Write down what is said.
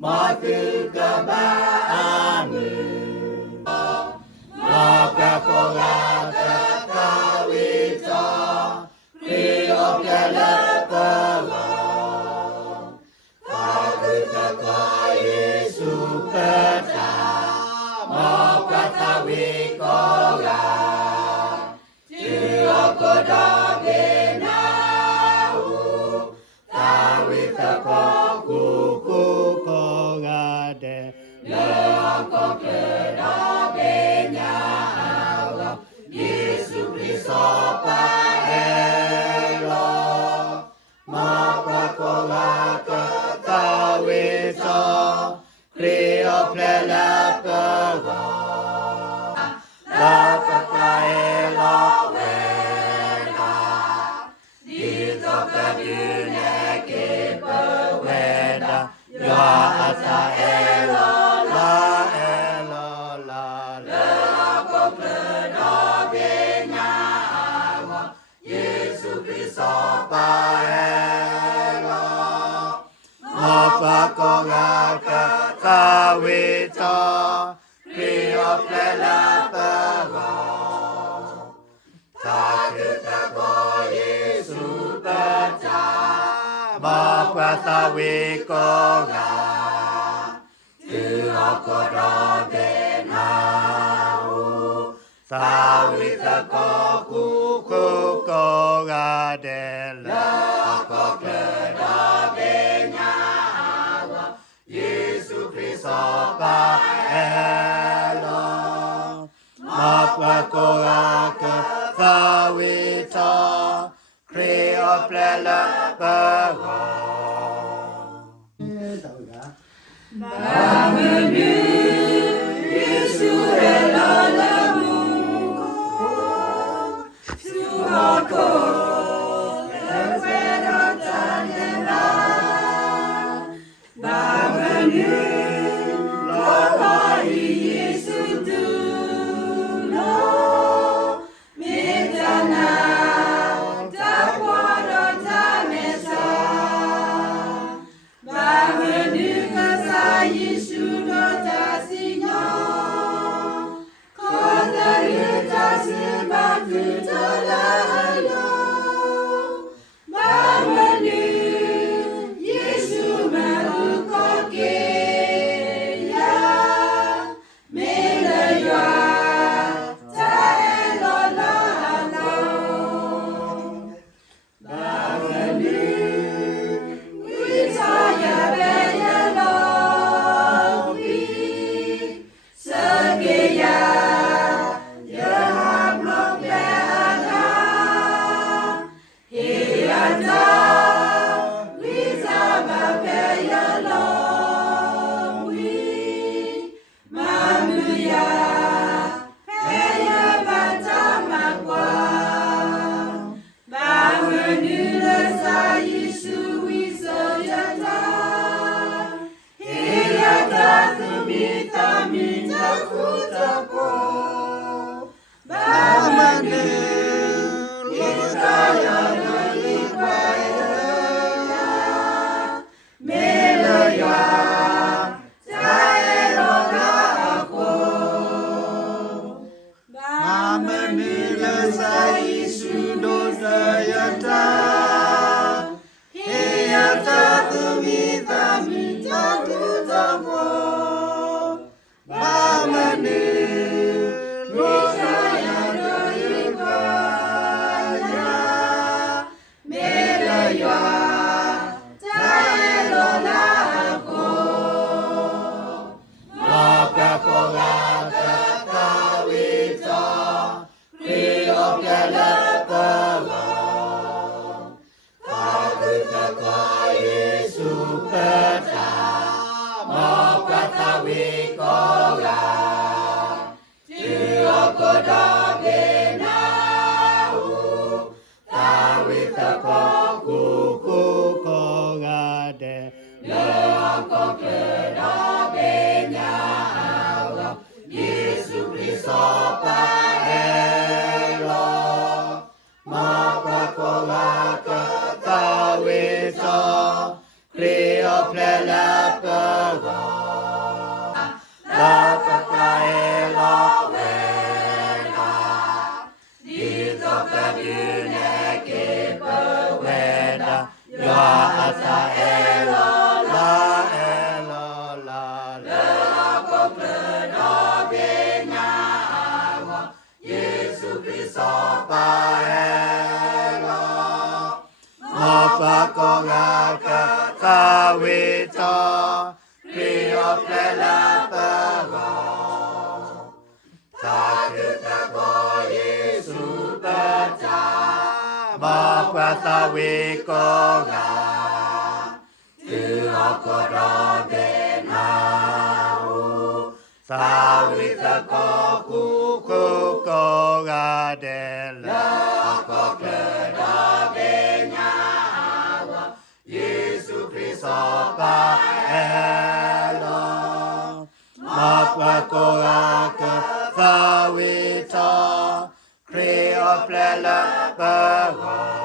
Matuka baamu Makakola kakawita Rio kelapala Kakutaka Yesu peta Makatawikola Tiokoda benau Tawitako kuku kogade Leako keda benyawa Yesu Kristo paelo Makakola kakawita Rio kelapala Lapakaela weda Dito kadune kepa weda Yoa asa elo la elo la Leako kena benyawa Yesu Kristo paelo Mapakola kakawita Rio kelapala Takutako Yesu peta Mapatawikola Tuokoda benau Tawitako kuku kogade Leako keda benyawa Yesu Kristo paelo Mapakola kakawita Rio kelapala Bienvenue, Jésus est là, l'amour, sur encore, le vrai dans ta Bienvenue, gloire Jésus tout l'eau, maintenant, ta voix dans ta maison. Bienvenue, grâce à Jésus dans ta Seigneur. Quand ta lutte ta sima toute l'alliance. Bienvenue, Jésus m'a reconquis. Mais le joie, ta haine la Bienvenue, oui, ça y a Kriya Pralapa Krio plele pego Ta kita ko Yesu peta Ma peta wiko ga Tu oko robe na Sawita ko kuku ko ga dele Ako kedabe nyawa Yesu Kristo pa elo Mapa ko ake sawita Krio plele pego